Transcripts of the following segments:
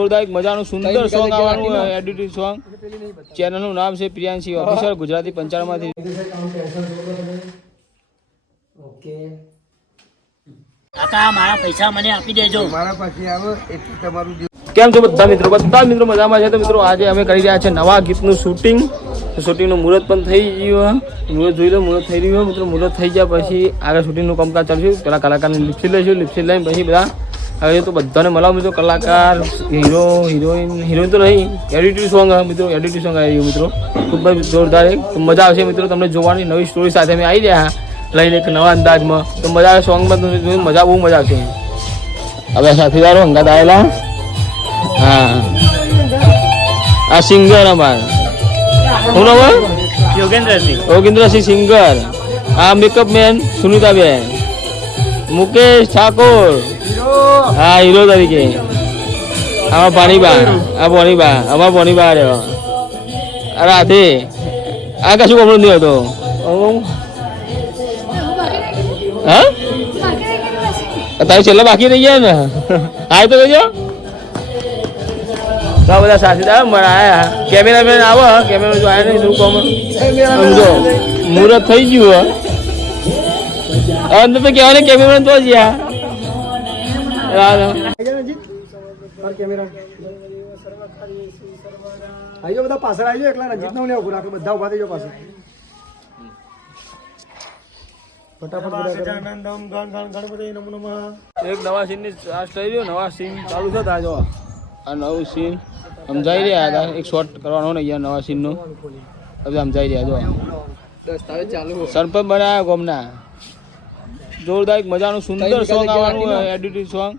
જોરદાર મજાનું સુંદર સોંગ આવવાનું એડિટેડ સોંગ. ચેનલનું નામ છે પ્રિયાંશી ઓફિશિયલ ગુજરાતી પંચાળમાંથી. ઓકે કાકા મારા પૈસા મને આપી દેજો. મારા પાસે આવો એટલે તમારું કેમ છો બધા મિત્રો મજામાં છે. તો મિત્રો આજે અમે કરી રહ્યા છે નવા ગીતનું શૂટિંગ. શૂટિંગનું મુહૂર્ત પણ થઈ ગયું. મુહૂર્ત જોઈ લો, મુહૂર્ત થઈ રહ્યું મિત્રો. મુહૂર્ત થઈ ગયા પછી આગળ શૂટિંગનું કામકાજ ચાલશે. પેલા કલાકારને લિપસ્ટિક લઈશું, લિપસ્ટિક લઈને પછી બધા હવે તો બધાને મળાવું મિત્રો. કલાકાર, હીરો, હિરોઈન તો નહીં, એડિટેડ સોંગ મિત્રો. એડિટેડ સોંગ આવી ગયું મિત્રો, ખૂબ જ જોરદાર. મજા આવશે મિત્રો તમને જોવાની. નવી સ્ટોરી સાથે અમે આવી રહ્યા લઈને એક નવા અંદાજમાં. તો મજા આવે સોંગમાં, મજા બહુ મજા આવશે. હવે સાથીદારો હંગાત આવેલા. હા, આ સિંગર અમારા શું નામ? યોગેન્દ્રસિંહ સિંગર. આ મેકઅપ મેન સુનિતાબેન. મુકેશ ઠાકોર હા હીરો તરીકે. આમાં પાણીબા, અમારા પાણીબા રહ્યો. રાધે આ કશું કપડું નહીં હતો. હા તારે છેલ્લા બાકી રહી ગયા ને. હા તો કહેજો. બધા સાથીદાર આયા. કેમેરામેન આવો. કેમેરા જો આવ્યા નહીં શું કહો સમજો. મુહૂર્ત થઈ ગયું. અંદર તો કહેવાય ને કેમેરામેન તો જ્યાં બધા પાછળ આવી જાઓ. એકલા રંજીત નો લેવું રાખો. બધા ઉભા થઈ જાઓ પાછળ. એક નવા સીન ની સ્ટાર્ટ થઈ રહ્યો. નવા સીન ચાલુ થતા જો આ નવું સીન સમજાઈ રહ્યા હતા. એક શોર્ટ કરવાનો ને અહીંયા નવા સીન નું સમજાઈ રહ્યા જો. સરપંચ બનાવ્યા ગોમના. જોરદાર મજાનું સુંદર સોંગ આવવાનું એડિટેડ સોંગ.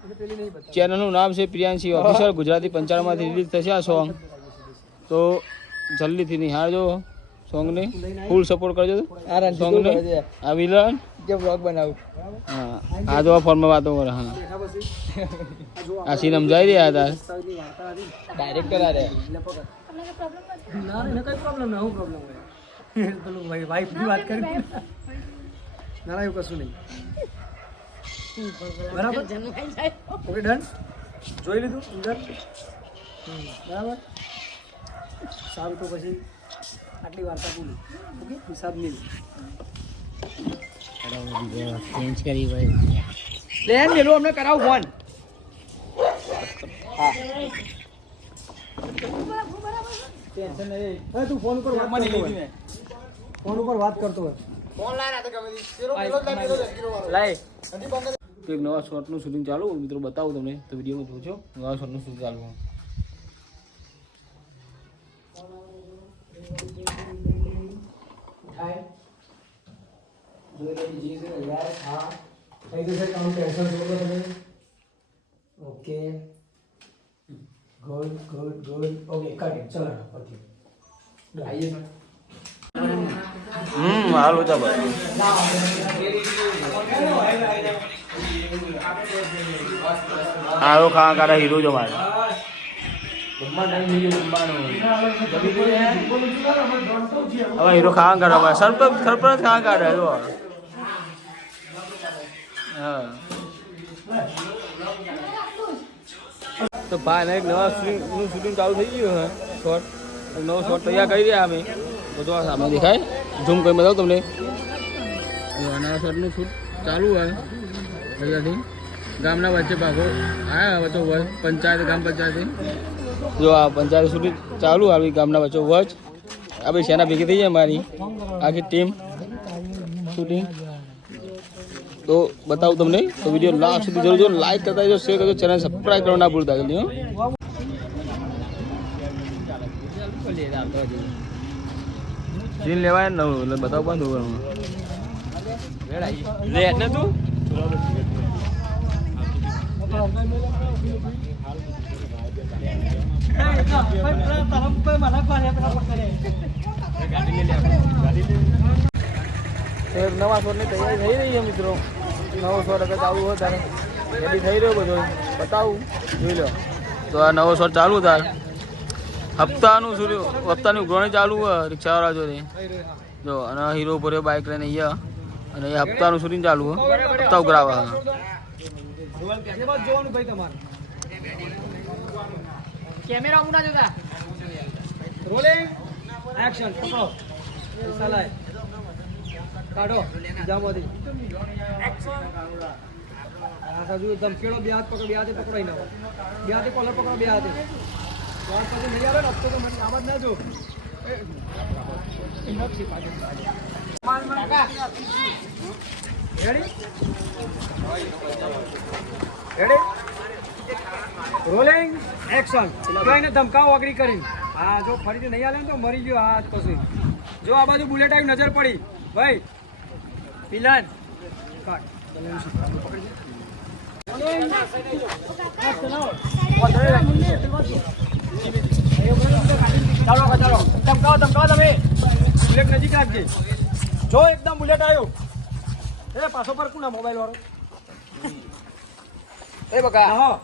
ચેનલનું નામ છે પ્રિયાંશી ઓફિશિયલ ગુજરાતી પંચાળમાંથી રિલીઝ થશે આ સોંગ. તો જલ્દીથી નિહાળજો સોંગને. ફૂલ સપોર્ટ કરજો સોંગને. આ વિલન જે બ્લોગ બનાવું. હા આ જો ફોનમાં વાતો કરે. હા આ સીન સમજાઈ રહ્યા હતા. ડાયરેક્ટર આ રે ના એને કઈ પ્રોબ્લેમ ના. હું પ્રોબ્લેમ હોય પેલું ભાઈ વાઈફ ની વાત કરી ના એવું કશું નહીં. બરાબર ઓકે ડન. જોઈ લીધું અંદર બરાબર. સારું તો પછી આટલી વાર્તા બોલી. ઓકે હિસાબ મિલ ચેન્જ કરી ભાઈ. પ્લેન મેલું અમને કરાવ ફોન. હા ટેન્શન નહીં. હવે તું ફોન ઉપર વાત કરતો હોય. ફોન ઉપર વાત કરતો હોય. ફોન લાય લાય. એક નવા શોર્ટનું શૂટિંગ ચાલુ મિત્રો બતાવું તમને. તો વિડીયોમાં જોજો નવા શોર્ટનું શૂટિંગ ચાલુ. Okay good good good. Okay cut ચલો પછી આઈએ હાલો ચાલો. હારો ખાવા કાઢા હીરો જો મારે. હવે હીરો ખાવા કાઢવા સરપંચ ખાવા કાઢે જો. હા તો ભાઈ એક નવા શૂટિંગ ચાલુ થઈ ગયું હે. શોર્ટ નવો શોર્ટ તૈયાર કરી રહ્યા અમે. બધું આ સામે દેખાય. ઝૂમ કરી બતાવું તમને. નવા શોર્ટનું શૂટ ચાલુ હોય અહીંયાથી. ગામના વચ્ચે ભાગો આવ્યા વચ્ચે વચ પંચાયત ગામ પંચાયત. જો આ પંચાયત શૂટિંગ ચાલુ આવી ગામના વચ્ચે વચ. આ ભાઈ સેના ભેગી થઈ જાય મારી આખી ટીમ શૂટિંગ. તો બતાવું તમને. તો વિડીયો લાસ્ટ સુધી જરૂર જો લાઈક કરતા જો, શેર કરજો, ચેનલ સબસ્ક્રાઈબ કરવા ના ભૂલતા જલ્દી. સીન લેવાય ને એટલે બતાવ બંધ કરવાનું. લે એટલે તું નવા શોટની તૈયારી થઈ રહી છે મિત્રો. નવો શોટ અગર ચાલુ હોય ત્યારે રેડી થઈ રહ્યો બધો બતાવું જોઈ લો. તો આ નવો શોટ ચાલુ થાય. હપ્તાની ઉઘરાણી ચાલુ હોય રિક્ષાવાળા જોડે જો. અને હીરો ભર્યો બાઇક લઈને અહીંયા. અને એ હપ્તાનું શૂટિંગ ચાલુ હોય. હપ્તા ઉઘરાવા કેમેરા મુના જોતા રોલિંગ એક્શન પકડો ચાલાય કાઢો જામોથી એક્શન આ સાજુ એકદમ કેળો બે હાથ પકડો બે હાથે પકડાઈ નાખો બે હાથે કોલર પકડો બે હાથે વાત પછી નહીં આવે ને अब તો મને આવાજ ના જો રેડી રોલિંગ એક્શન કોઈને ધમકાવો અગ્રી કરીને હા જો ફરીથી નહીં આલે ને તો મરી ગયો હા પછી જો આ બાજુ બુલેટ આવી નજર પડી ભાઈ પિલાન કાટ ચાલો ચાલો ધમકાવો તમે બુલેટ નજીક રાખજે જો એકદમ બુલેટ આવ્યો એ પાછો પર કોના મોબાઈલ વાળો એ બકા હા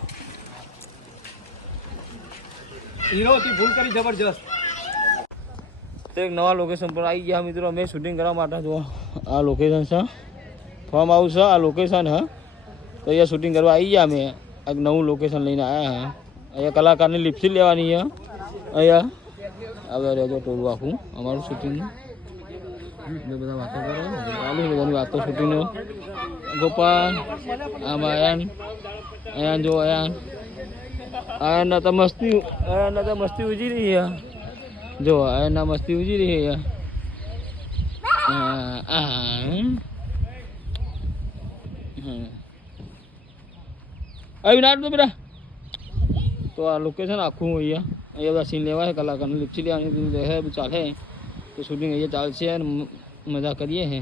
હીરો થી ભૂલ કરી જબરજસ્ત તો એક નવા લોકેશન પર આવી ગયા મિત્રો અમે શૂટિંગ કરવા માટે જો આ લોકેશન છે ફોર્મ હાઉસ છે આ લોકેશન હા તો અહીંયા શૂટિંગ કરવા આવી ગયા અમે એક નવું લોકેશન લઈને આવ્યા હા અહીંયા કલાકારની લિપસ્ટિક લેવાની છે અહીંયા આવે રહેજો ટોળું આખું અમારું શૂટિંગનું બધા વાતો કરો ચાલુ બધાની વાતો શૂટિંગનો ગોપાલ આમાં અયાન જો અયાન તો મસ્તી ઉજી રહી છે જો અયાન મસ્તી ઉજી રહી છે આવી નાટ તો બેટા તો આ લોકેશન આખું અહીંયા બધા સીન લેવાય કલાકારને લિપસી લેવાની ચાલે તો શૂટિંગ અહીંયા ચાલશે અને મજા કરીએ હે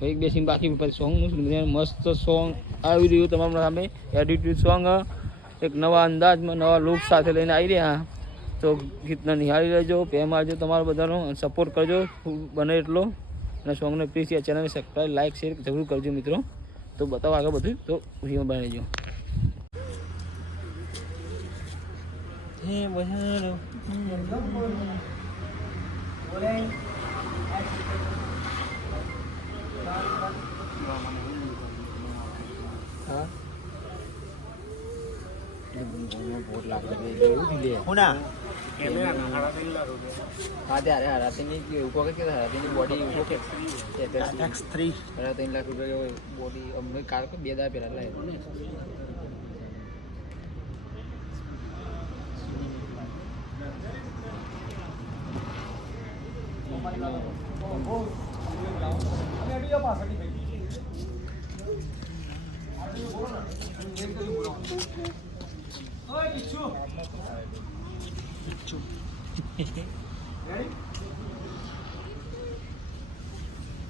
એક બે સીન બાકી પછી સોંગનું મસ્ત સોંગ આવી રહ્યું તમારા સામે એડિટેડ સોંગ એક નવા અંદાજમાં નવા લુક સાથે લઈને આવી રહ્યા તો ગીતને નિહાળી લેજો પ્રેમ આવજો તમારો બધાનો સપોર્ટ કરજો બને એટલો અને સોંગને પ્લીઝ આ ચેનલને સબસ્ક્રાઈબ લાઇક શેર જરૂર કરજો મિત્રો તો બતાવો આગળ બધું તો વિડીયો બનાવીજો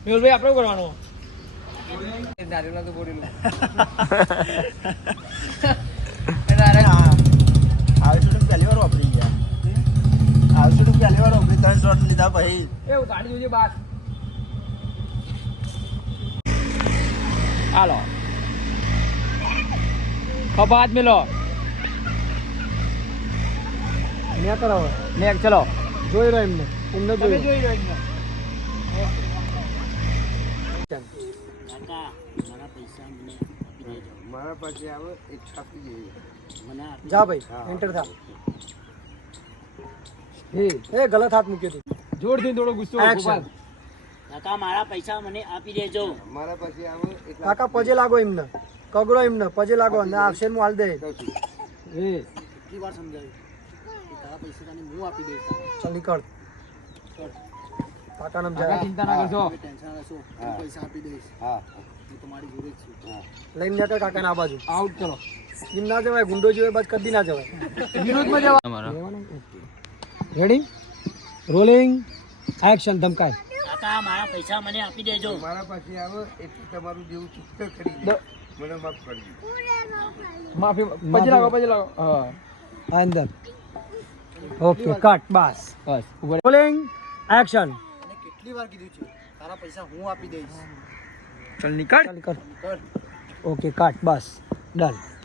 મેહુલભાઈ આપણે કરવાનું નારેલા તો બોરેલા પહેલી વાર વાપરી ગયા પહેલી વાર વાપરી 3 શોટ લીધા પછી એવું ગાડી જોજે બાર હાલો ખભા હાથ મેલો મેં કરાવો નેક ચલો જોઈ રહ્યો એમને જોઈ રહ્યો એમને કાકા મારા પૈસા મને આપી દેજો મારા પાસે આવે એક છાપી જોઈએ મને જા ભાઈ એન્ટર થા એ ગલત હાથ મૂક્યો તું જોરથી થોડો ગુસ્સો ગોપાલ કાકા મારા પૈસા મને આપી દેજો મારા પાસે આવે એક કાકા પજે લાગો એમને કગડો એમને પજે લાગો અને આપશે હું હાલ દે એ કેટલી વાર સમજાવ્યું કે તારા પૈસા તને હું આપી દઈશ ચાલ નીકળ કાકા નામ જા ચિંતા ના કરશો ટેન્શન ના લેશો હું પૈસા આપી દઈશ હા હું તમારી જોડે જ છું લઈને નીકળ કાકાના આ બાજુ આઉટ ચલો એમ ના જવાય ગુંડો જોવે બાદ કદી ના જવાય વિરોધમાં જવા અમારા રેડી રોલિંગ એક્શન ધમકાય કાકા મારા પૈસા મને આપી દેજો મારા પાસે આવે એટલે તમારું જેવું ચૂકતે કરી દે મને માફ કરજો માફી પછી લાગો હા અંદર ઓકે કટ બસ બસ ઉપર રોલિંગ એક્શન અને કેટલી વાર કીધું છે તારા પૈસા હું આપી દઈશ ચાલ નીકળ ઓકે કટ બસ ડન